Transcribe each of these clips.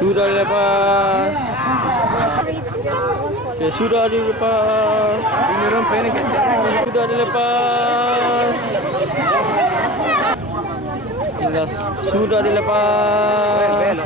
Sudah dilepas. Oke, sudah dilepas. Sudah dilepas. Jelas, sudah dilepas.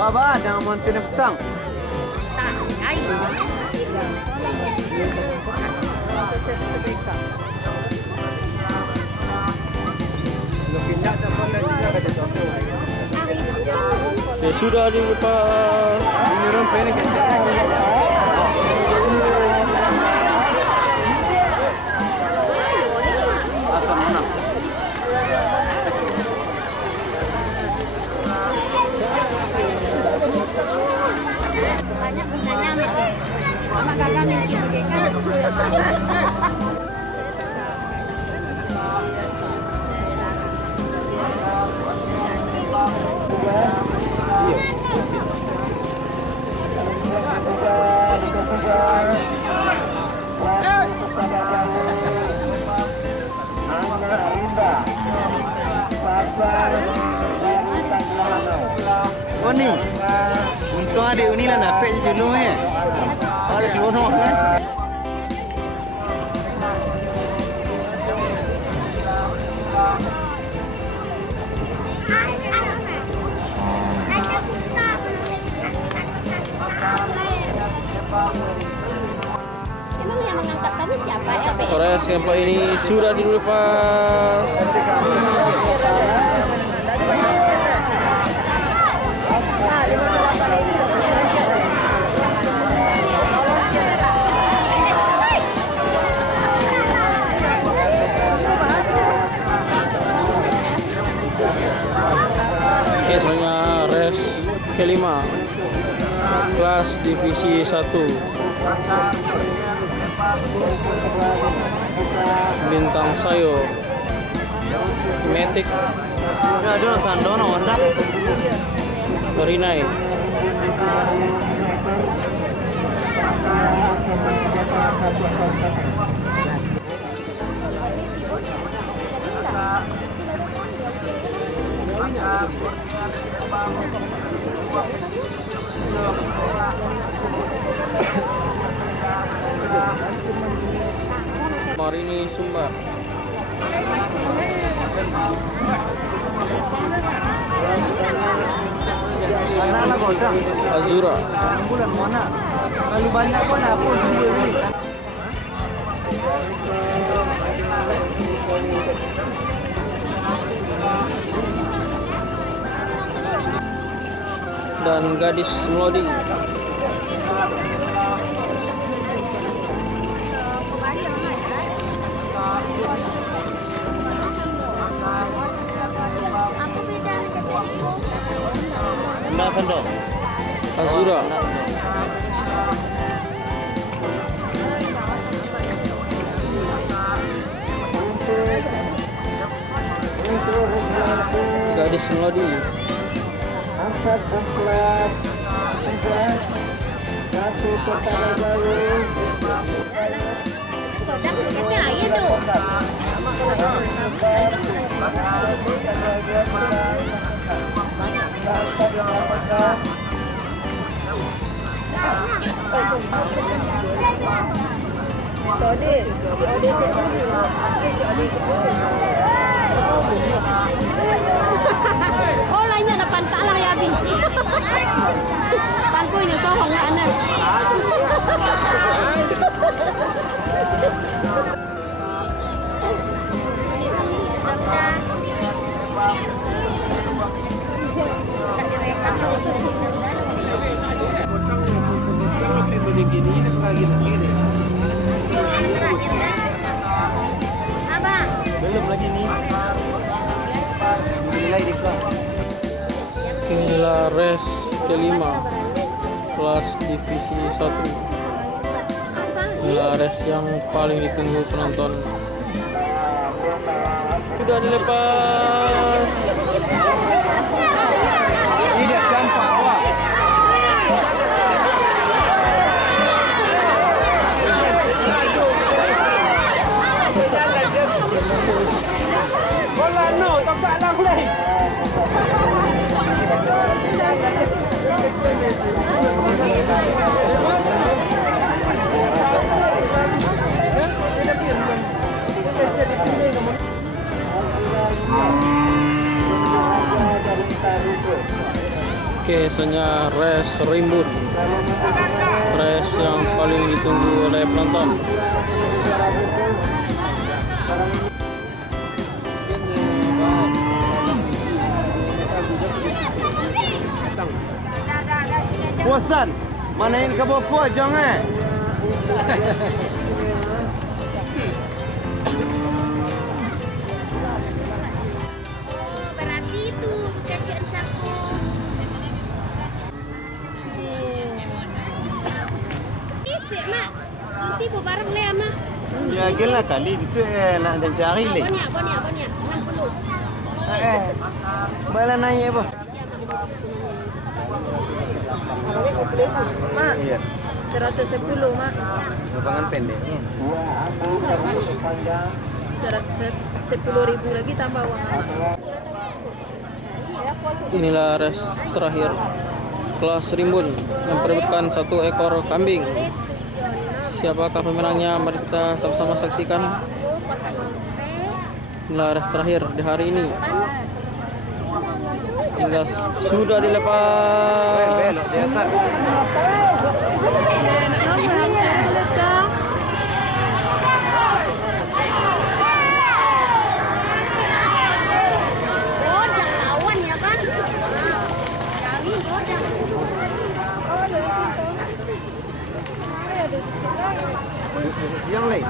Baba, jangan montir petang. Ya sudah dilepas. Ini rompeng ini. Asam mana? banyak gunanya sama kakak nih sebagai kan. Oh nih, untung adik ini lah napik je jenuh ya. Ada di mana kan? Emang yang mengangkat kamu siapa? LPM? Korea sampel ini sudah dilepas. Oke, soalnya race kelima kelas divisi 1 bintang sayo Matic Ya ada sandono Honda. Rinai. Marini Sumba. Mana lah kota? Azura. Bulan mana? Kalau banyak pun apa semua ini. Dan Gadis Melodi. Apa beda ketika Honda Sando. Azura. Gadis Melodi. produk sedikitnya lagi tuh. Oh lainnya ada pantak lah ya Bing. Panku ini kau nggak aneh. Abang. Belum lagi nih. Nilai dekat. Inilah race kelima kelas divisi 1. Inilah race yang paling ditunggu penonton. Sudah dilepas. Tidak campak wah. Bola no, tak lang lagi. Oke, soalnya race Rimbun, race yang paling ditunggu oleh penonton. Bosan, manain ke bawah jangan. Berarti itu kajian saku. tipu bareng le ama. Ya gila kali itu nak dan cari le. Banyak 60. Bala naik apa? Mak, Iya. 110 mak. Lapangan pendek. 10.000 lagi tambah uang. Inilah race terakhir kelas Rimbun memperebutkan 1 ekor kambing. Siapakah pemenangnya? Mari kita sama-sama saksikan. Inilah race terakhir di hari ini. Hingga sudah dilepas. Belok biasa. Godang lawan ya kan? Kami godang. Yang lain.